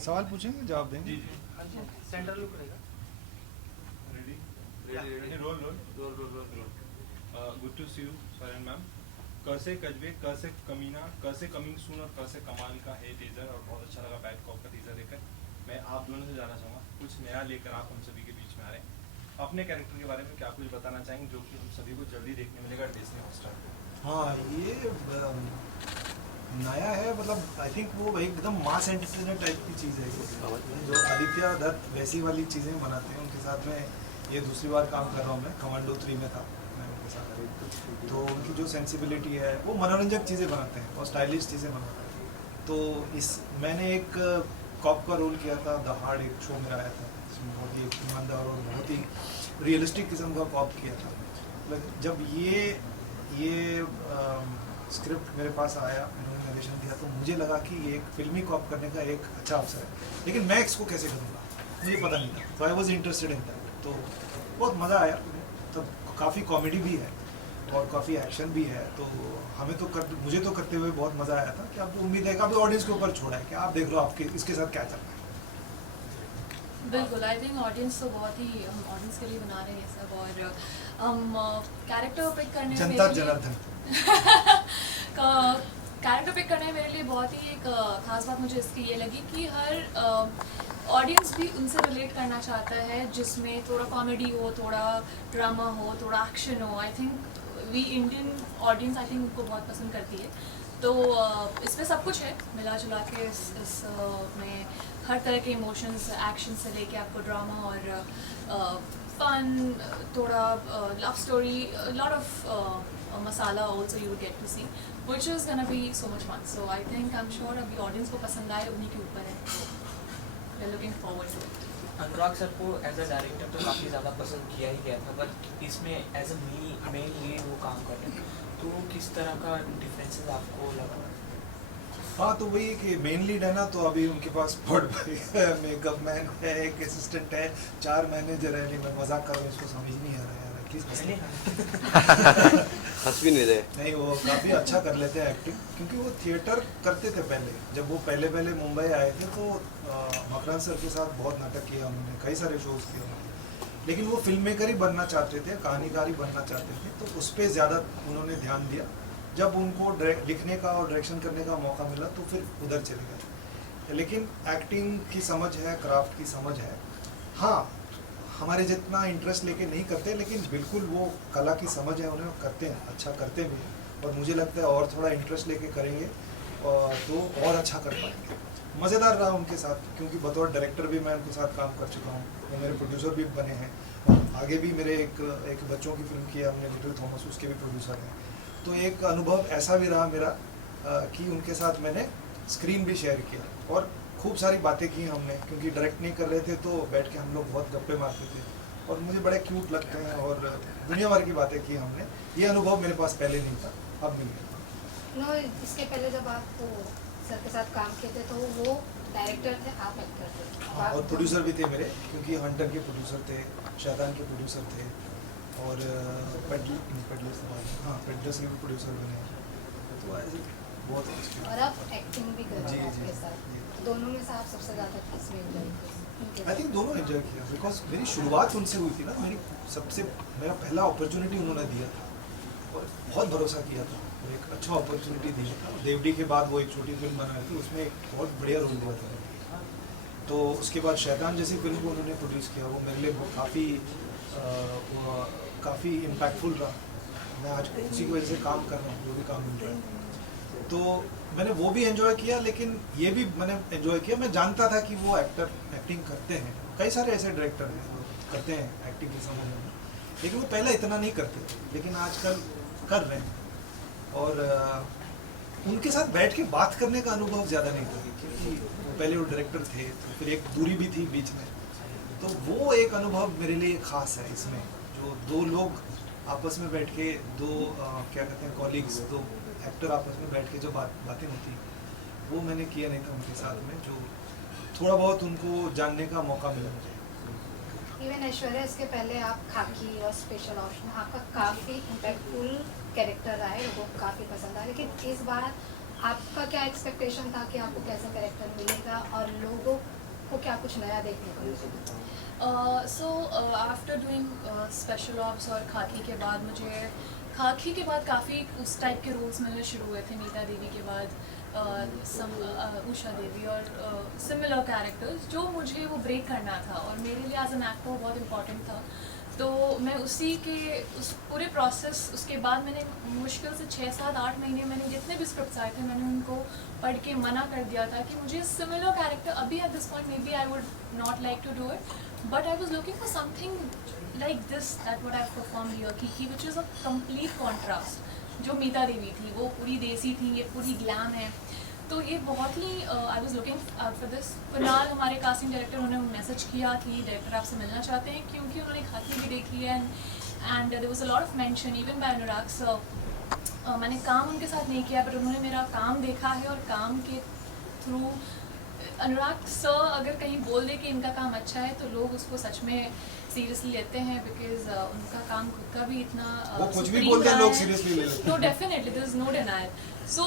सवाल पूछेंगे जवाब देंगे। सेंटर लुक रहेगा। Ready ready roll roll roll roll roll roll good to see you Saren ma'am. क से कजबे, क से कमीना, क से कमिंग सून और क से कमाल का है टीजर, और बहुत अच्छा लगा बैड कॉप का टीजर देखकर। मैं आप दोनों से जानना चाहूँगा, कुछ नया लेकर आप हम सभी के बीच में आ रहे हैं, अपने कैरेक्टर के बारे में क्या कुछ बताना चाहेंगे जो कि हम सभी को जल्दी देखने मिलेगा डिज्नी हॉटस्टार पे? हाँ, ये नया है, मतलब आई थिंक वो एकदम मास एंटरटेनर टाइप की चीज़ है। जो आदित्य दत्त वैसी वाली चीज़ें बनाते हैं, उनके साथ में ये दूसरी बार काम कर रहा हूँ मैं। कमांडो 3 में था मैं उनके साथ, तो उनकी जो सेंसिबिलिटी है, वो मनोरंजक चीज़ें बनाते हैं और स्टाइलिश चीज़ें बनाते हैं। तो मैंने एक कॉप का रोल किया था, दहाड़ एक शो मेरा आया था, जिसमें बहुत ही ईमानदार और बहुत ही रियलिस्टिक किस्म का कॉप किया था। जब ये स्क्रिप्ट मेरे पास आया, इन्होंने नरेशन दिया, तो मुझे लगा कि ये एक फिल्मी कॉप करने का एक अच्छा अवसर है, लेकिन मैं इसको कैसे करूँगा मुझे पता नहीं था। तो I was interested in that, तो बहुत मज़ा आया। तो काफ़ी कॉमेडी भी है और काफ़ी एक्शन भी है, तो मुझे तो करते हुए बहुत मज़ा आया था। कि आप उम्मीद है कि आप ऑडियंस के ऊपर छोड़ा है कि आप देख लो आपके इसके साथ क्या चल रहा है। बिल्कुल, आई थिंक ऑडियंस तो बहुत ही, हम ऑडियंस के लिए बना रहे हैं ये सब, और हम कैरेक्टर पिक करने जनता जनार्दन कैरेक्टर पिक करने में मेरे लिए बहुत ही एक खास बात मुझे इसकी ये लगी कि हर ऑडियंस भी उनसे रिलेट करना चाहता है, जिसमें थोड़ा कॉमेडी हो, थोड़ा ड्रामा हो, थोड़ा एक्शन हो। I think we Indian audience I think उनको बहुत पसंद करती है। तो इसमें सब कुछ है मिला जुला के। इस में हर तरह के इमोशंस, एक्शन से लेके आपको ड्रामा और फन, थोड़ा love story, lot of masala also you get to see, which is gonna be so much fun. So I think I am sure अभी ऑडियंस को पसंद आए, उन्हीं के ऊपर है। We are looking forward to it. Anurag sir को एज अ डायरेक्टर तो काफ़ी ज़्यादा पसंद किया ही गया था, बट इसमें एज अ मेन लीड वो काम कर रहे हैं, तो किस तरह का डिफरेंसेस आपको लगा? हाँ, तो वही कि मेन लीड है ना, तो अभी उनके पास पॉट बॉय है, मेकअप मैन है, एक असिस्टेंट है, 4 मैनेजर है। नहीं, मैं मजाक कर रहा हूँ, इसको समझ नहीं आ रहा है यार, प्लीज हंस भी नहीं रहे। नहीं, वो काफ़ी अच्छा कर लेते हैं एक्टिंग, क्योंकि वो थिएटर करते थे पहले। जब वो पहले मुंबई आए थे तो मकरान सर के साथ बहुत नाटक किया उन्होंने, कई सारे शोज किए उन्होंने, लेकिन वो फिल्म मेकर ही बनना चाहते थे, कहानीकार ही बनना चाहते थे, तो उस पर ज़्यादा उन्होंने ध्यान दिया। जब उनको लिखने का और डायरेक्शन करने का मौका मिला तो फिर उधर चले गए। लेकिन एक्टिंग की समझ है, क्राफ्ट की समझ है। हाँ, हमारे जितना इंटरेस्ट लेके नहीं करते, लेकिन बिल्कुल वो कला की समझ है, उन्हें करते हैं, अच्छा करते भी हैं। और मुझे लगता है और थोड़ा इंटरेस्ट लेके करेंगे तो और अच्छा कर पाएंगे। मज़ेदार रहा उनके साथ, क्योंकि बतौर डायरेक्टर भी मैं उनके साथ काम कर चुका हूँ, वो मेरे प्रोड्यूसर भी बने हैं। आगे भी मेरे एक बच्चों की फिल्म की है हमने, लिटिल थॉमस, उसके भी प्रोड्यूसर हैं। तो एक अनुभव ऐसा भी रहा मेरा कि उनके साथ मैंने स्क्रीन भी शेयर किया और खूब सारी बातें की हमने, क्योंकि डायरेक्ट नहीं कर रहे थे तो बैठ के हम लोग बहुत गप्पे मारते थे और मुझे बड़े क्यूट लगते हैं, और दुनिया भर की बातें की हमने। ये अनुभव मेरे पास पहले नहीं था, अब मिल गया। नो, इसके पहले जब आप सर के साथ काम किए थे तो वो डायरेक्टर थे, आप एक्टर थे। हाँ, और प्रोड्यूसर भी थे मेरे, क्योंकि हंटर के प्रोड्यूसर थे, शैतान के प्रोड्यूसर थे, और पेडलर्स के भी प्रोड्यूसर बने हैं। तो ऐसे बहुत अच्छे। और आप एक्टिंग भी कर रहे हैं आपके साथ, तो दोनों में से आप सबसे ज़्यादा किसमें एंजॉय किया? आई थिंक दोनों एंजॉय किया, बिकॉज मेरी शुरुआत उनसे हुई थी ना। मेरा पहला अपॉर्चुनिटी उन्होंने दिया था और बहुत भरोसा किया था, और एक अच्छा अपॉर्चुनिटी दिया था। देवडी के बाद वो एक छोटी फिल्म बनाई थी, उसमें एक बहुत बढ़िया रोल दिया था। तो उसके बाद शैतान जैसी फिल्म को उन्होंने प्रोड्यूस किया, वो मेरे लिए काफ़ी इम्पैक्टफुल रहा। मैं आज उसी की वजह से काम कर रहा हूँ, जो भी काम मिल रहा है। तो मैंने वो भी एंजॉय किया, लेकिन ये भी मैंने एंजॉय किया। मैं जानता था कि वो एक्टिंग करते हैं, कई सारे ऐसे डायरेक्टर हैं जो करते हैं एक्टिंग के संबंध में, लेकिन वो पहले इतना नहीं करते थे, लेकिन आजकल कर रहे हैं। और उनके साथ बैठ के बात करने का अनुभव ज़्यादा नहीं था, क्योंकि पहले वो डायरेक्टर थे, तो फिर एक दूरी भी थी बीच में। तो वो एक अनुभव मेरे लिए खास है इसमें, जो 2 लोग आपस में बैठ के, क्या कहते हैं, कॉलीग्स, 2 एक्टर आपस में बैठ के जो बातें होती, वो मैंने किया नहीं था उनके साथ में, जो थोड़ा बहुत उनको जानने का मौका मिला मुझे। इवन ऐश्वर्या, इसके पहले आप खाकी और स्पेशल ऑप्शन, आपका काफ़ी इम्पैक्टफुल कैरेक्टर रहा है, लोगों को काफ़ी पसंद आया, लेकिन इस बार आपका क्या एक्सपेक्टेशन था कि आपको कैसा कैरेक्टर मिलेगा और लोगों को क्या कुछ नया देखने को मिलेगा? So after doing special ops और खाकी के बाद मुझे खाकी के बाद काफ़ी उस टाइप के रोल्स मिलने शुरू हुए थे। नीता देवी के बाद उषा देवी और सिमिलर कैरेक्टर्स जो मुझे वो ब्रेक करना था और मेरे लिए एज एन एक्टर बहुत इम्पॉर्टेंट था। तो मैं उसी के उस पूरे प्रोसेस उसके बाद मैंने मुश्किल से 6, 7, 8 महीने मैंने जितने भी स्क्रिप्ट्स आए थे मैंने उनको पढ़ के मना कर दिया था कि मुझे सिमिलर कैरेक्टर अभी at this point may be I would not like to do it, but I was looking for something like this that what I perform here की which is a complete contrast. जो मीता देवी थी वो पूरी देसी थी, ये पूरी ग्लैम है। तो ये बहुत ही I was looking out for this. फिलहाल हमारे कास्टिंग डायरेक्टर उन्होंने मैसेज किया कि डायरेक्टर आपसे मिलना चाहते हैं क्योंकि उन्होंने खाकी भी देखी है and there was a lot of mention even by Anurag sir. मैंने काम उनके साथ नहीं किया पर उन्होंने मेरा काम देखा है और काम के थ्रू अनुराग सर अगर कहीं बोल दे कि इनका काम अच्छा है तो लोग उसको सच में सीरियसली लेते हैं बिकॉज उनका काम खुद का भी इतना वो कुछ भी supreme बोलते हैं रहा लोग है। सीरियसली ले लेते तो हैं। Definitely there is no denial. So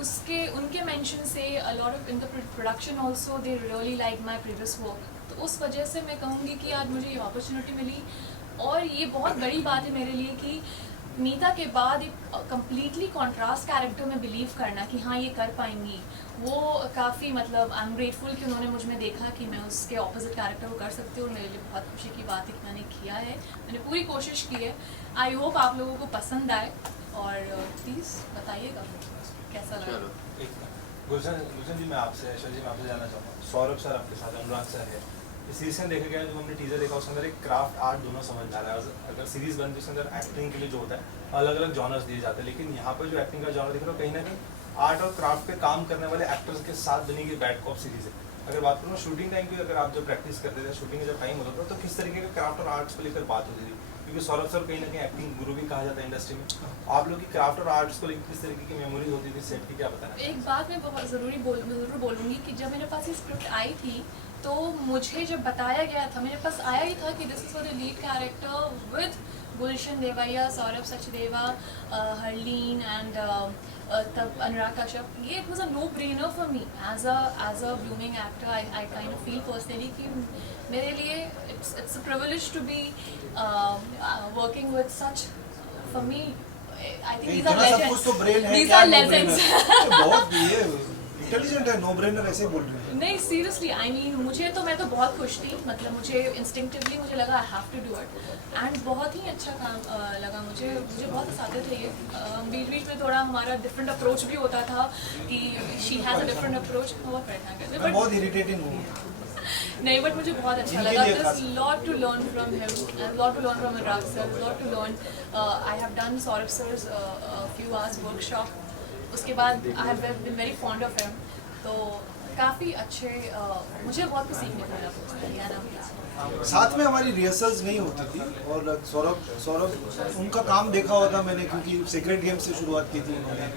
उसके उनके मेंशन से a lot of in the production also they really like my previous work. तो उस वजह से मैं कहूँगी कि आज मुझे ये अपॉर्चुनिटी मिली और ये बहुत बड़ी बात है मेरे लिए कि मीता के बाद एक कम्प्लीटली कॉन्ट्रास्ट कैरेक्टर में बिलीव करना कि हाँ ये कर पाएंगी, वो काफ़ी मतलब आई एम ग्रेटफुल कि उन्होंने मुझ में देखा कि मैं उसके ऑपोजिट कैरेक्टर को कर सकती हूँ और मेरे लिए बहुत खुशी की बात है कि मैंने किया है, मैंने पूरी कोशिश की है। आई होप आप लोगों को पसंद आए और प्लीज़ बताइएगा कैसा लगा। गुलशन जी, मैं आपसे ऐशा जी मैं आपसे जानना चाहूँगा, सौरभ सर आपके साथ, अनुराग सर है, इस सीरीज में देखा गया जो हमने टीजर देखा उसके अंदर एक क्राफ्ट आर्ट दोनों समझ में आ रहा है। अगर सीरीज बनती है उसके अंदर एक्टिंग के लिए जो होता है अलग अलग जॉनर्स दिए जाते हैं, लेकिन यहाँ पर जो एक्टिंग का जॉनर दिख रहा है कहीं ना कहीं आर्ट और क्राफ्ट पे काम करने वाले एक्टर्स के साथ बनी गई बैड कॉप सीरीज है। अगर बात करूँ शूटिंग टाइम की, अगर आप जब प्रैक्टिस करते थे, शूटिंग का जब टाइम होता था तो किस तरीके का क्राफ्ट और आर्ट्स को लेकर बात होती थी? क्योंकि सौरभ सर कहीं ना कहीं एक्टिंग गुरु भी कहा जाता है इंडस्ट्री में, आप लोग की क्राफ्ट और आर्ट्स को लेकर किस तरीके की मेमोरी होती थी सेट की, क्या बताना? एक बात मैं बहुत ज़रूर बोलूँगी कि जब मेरे पास ये स्क्रिप्ट आई थी तो मुझे जब बताया गया था मेरे पास आया ही था कि this is for the lead character with Gulshan Devaiah, Saurabh Sachdeva, Harleen and तब अनुराग कश्यप। ये it was a no brainer for me as a blooming actor. I kind of feel personally कि मेरे लिए it's a privilege to be working with such for me. I think these are इतना सब कुछ तो brain है, these क्या are no legends. brainer? बहुत ये इंटेलिजेंट है, नो ब्रेनर ऐसे बोल रहे हैं। नहीं सीरियसली आई मीन मैं तो बहुत खुश थी, मतलब मुझे इंस्टिंक्टिवली मुझे लगा I have to do it and बहुत ही अच्छा काम लगा मुझे बहुत हंसाते थे ये। बीच बीच में थोड़ा हमारा डिफरेंट अप्रोच भी होता था कि she has a different approach, बहुत परेशान करते मैं बट बहुत इरिटेटिंग हूँ। नहीं बट मुझे बहुत अच्छा इनके लगा। लिए दिस खास। Lot to learn from him, lot to learn from Anurag sir, lot to learn. I have done Saurabh sir's few hours workshop, उसके बाद I have been very fond of him. तो काफ़ी अच्छे मुझे बहुत कुछ सीखने को मिला। साथ में हमारी रिहर्सल्स नहीं होती थी और सौरभ उनका काम देखा हुआ था मैंने, क्योंकि सीक्रेट गेम से शुरुआत की थी उन्होंने।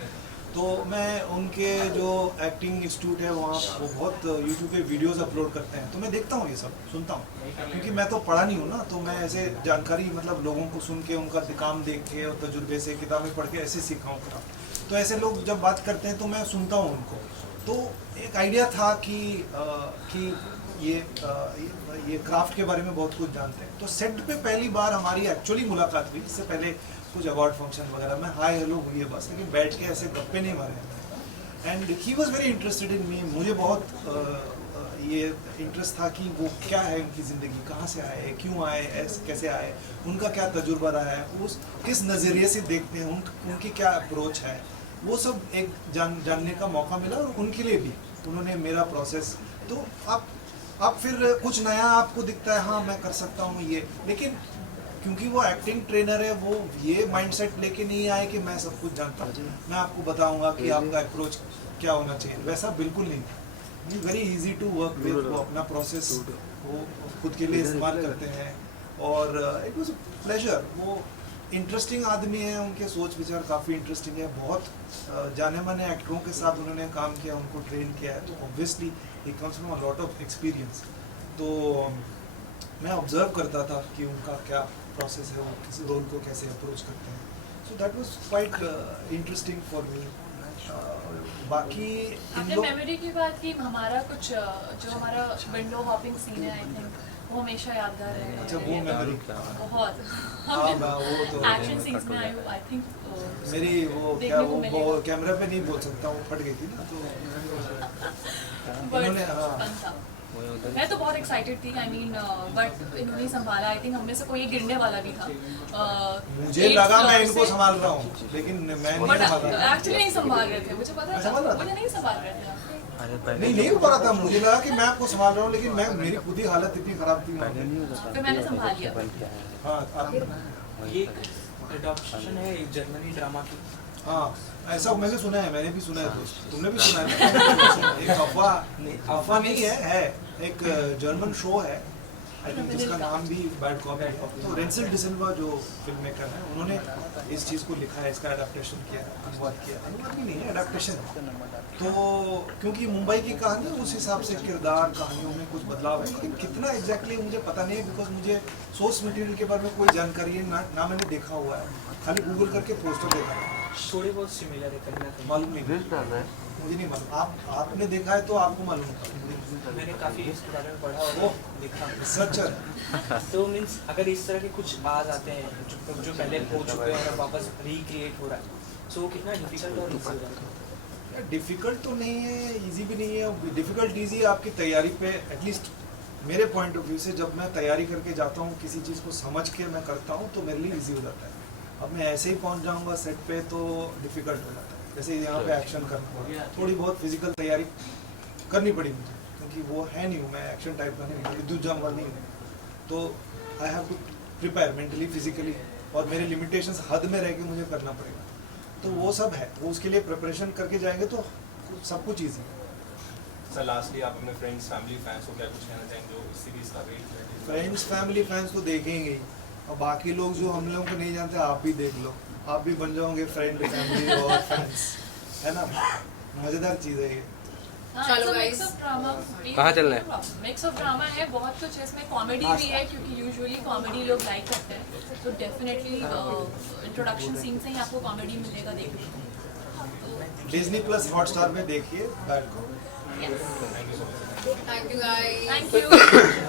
तो मैं उनके जो एक्टिंग इंस्टीट्यूट है वहाँ वो बहुत यूट्यूब पे वीडियोस अपलोड करते हैं, तो मैं देखता हूँ, ये सब सुनता हूँ, क्योंकि मैं तो पढ़ा नहीं हूँ ना, तो मैं ऐसे जानकारी मतलब लोगों को सुन के उनका काम देख के और तजुर्बे से किताबें पढ़ के ऐसे सीखा हूँ। तो ऐसे लोग जब बात करते हैं तो मैं सुनता हूँ उनको। तो एक आइडिया था कि ये क्राफ्ट के बारे में बहुत कुछ जानते हैं। तो सेट पे पहली बार हमारी एक्चुअली मुलाकात हुई, इससे पहले कुछ अवार्ड फंक्शन वगैरह में हाय हेलो हुई है बस, लेकिन बैठ के ऐसे गप्पे नहीं मारे। And he was very interested in me. मुझे बहुत ये इंटरेस्ट था कि वो क्या है उनकी ज़िंदगी, कहाँ से आए, क्यों आए, कैसे आए, उनका क्या तजुर्बा रहा है, उस किस नज़रिए से देखते हैं, उनकी क्या अप्रोच है, वो सब एक जानने का मौका मिला। और उनके लिए भी उन्होंने मेरा प्रोसेस, तो आप फिर कुछ नया आपको दिखता है, हाँ मैं कर सकता हूँ ये, लेकिन क्योंकि वो एक्टिंग ट्रेनर है, वो ये माइंडसेट लेके नहीं आए कि मैं सब कुछ जानता हूँ, मैं आपको बताऊंगा कि आपका अप्रोच क्या होना चाहिए, वैसा बिल्कुल नहीं। Very easy to work with, वो अपना प्रोसेस वो खुद के लिए इस्तेमाल करते हैं और इट वाज अ प्लेजर। वो इंटरेस्टिंग आदमी है, उनके सोच विचार काफ़ी इंटरेस्टिंग है, बहुत जाने माने एक्टरों के साथ उन्होंने काम किया, उनको ट्रेन किया है, तो obviously he comes from a lot of experience. तो मैं ऑब्जर्व करता था कि उनका क्या प्रोसेस है, वो किसी रोल को कैसे अप्रोच करते हैं। So that was quite interesting for me. बाकी इन आपने लोग मेमोरी की बात की, हमारा कुछ जो हमारा विंडो हॉपिंग सीन है, आई थिंक वो हमेशा यादगार है। अच्छा वो मेमोरी बहुत हाँ मैं वो तो एक्शन सीन्स में आई थिंक मेरी वो देखने क्या को वो मिलेगा। कैमरा पे नहीं बोल सकता, वो फट गई थी ना तो बट इन्होंने हाँ फन था। मैं तो बहुत एक्साइटेड थी, आई मीन बट इन्होंने संभाला। आई थिंक हम में से कोई एक गिरने वाला भी था। मुझे लगा मैं इनको संभाल रहा हूँ लेकिन मैं नहीं बट संभाल रहा एक्चुअली नहीं संभाल रहे थे, मुझे पता मैं संभाल रहा था। मुझे नहीं संभाल रहे थे आप। नहीं हो पा रहा था, मुझे लगा कि मैं आपको संभाल रहा हूँ लेकिन मैं मेरी खुद ही हालत इतनी खराब थी वहाँ पे। फिर मैंने संभाल लिया। हाँ आप ये एडॉप्शन है एक जर्मनी ड्रामा की। हाँ ऐसा मैंने सुना है, मैंने भी सुना है दोस्त, तुमने भी सुना है एक अफवाह नहीं है एक जर्मन शो है आई थिंक जिसका नाम भी बैड कॉपी है। तो रेंसिल डिसिल्वा जो फिल्म मेकर है उन्होंने इस चीज़ को लिखा है, इसका अडेप्टेशन किया है, अनुवाद भी नहीं है अडेप्टेशन। तो क्योंकि मुंबई की कहानी है, उस हिसाब से किरदार कहानियों में कुछ बदलाव है, लेकिन कितना एग्जैक्टली मुझे पता नहीं है बिकॉज मुझे सोर्स मटेरियल के बारे में कोई जानकारी है ना मैंने देखा हुआ है, खाली गूगल करके पोस्टर देखा है, थोड़े बहुत सिमिलर है कहीं ना कहीं। मालूम नहीं मुझे नहीं मालूम। आपने देखा है तो आपको मालूम होगा। मैंने काफ़ी इसके बारे में पढ़ा और देखा। रिसर्चर तो मीन्स अगर इस तरह के कुछ आ जाते हैं जो पहले हो चुके हैं और वापस रिक्रिएट हो रहा है, सो वो कितना डिफिकल्ट और इजी हो जाता है? डिफ़िकल्ट तो नहीं है, इजी भी नहीं है। डिफ़िकल्ट इजी आपकी तैयारी पे, एटलीस्ट मेरे पॉइंट ऑफ व्यू से जब मैं तैयारी करके जाता हूँ किसी चीज़ को समझ के मैं करता हूँ तो मेरे लिए इजी हो जाता है। अब मैं ऐसे ही पहुँच जाऊँगा सेट पे तो डिफ़िकल्ट हो जाता है। जैसे यहाँ पे एक्शन करना पड़ा, थोड़ी बहुत फिजिकल तैयारी करनी पड़ी मुझे क्योंकि वो है नहीं हूँ मैं, एक्शन टाइप का नहीं, विद्युत जामवाल नहीं हूँ, तो I have to prepare mentally physically और मेरे लिमिटेशंस हद में रह के मुझे करना पड़ेगा। तो वो सब है, वो उसके लिए प्रिपरेशन करके जाएंगे तो सब कुछ ईजी है। सर लास्टली आप अपने फ्रेंड्स फैमिली फैंस को क्या कुछ कहना चाहेंगे जो इस सीरीज का वेट कर रहे हैं? फ्रेंड्स फैमिली फैंस तो देखेंगे ही, और बाकी लोग जो हम लोगों को नहीं जानते आप भी देख लो, आप भी बन जाओगे फ्रेंड फैमिली और फैंस, है ना, मज़ेदार चीज़ है ये। चलो मिक्स ऑफ ड्रामा। कहाँ चलना है? मिक्स ऑफ ड्रामा है, बहुत कुछ है इसमें, कॉमेडी भी है क्योंकि यूजुअली कॉमेडी लोग लाइक करते हैं, तो डेफिनेटली इंट्रोडक्शन सीन से ही आपको कॉमेडी मिलेगा देखने को। डिज्नी प्लस हॉटस्टार में देखिए बैड को। Yes. Thank you guys. Thank you.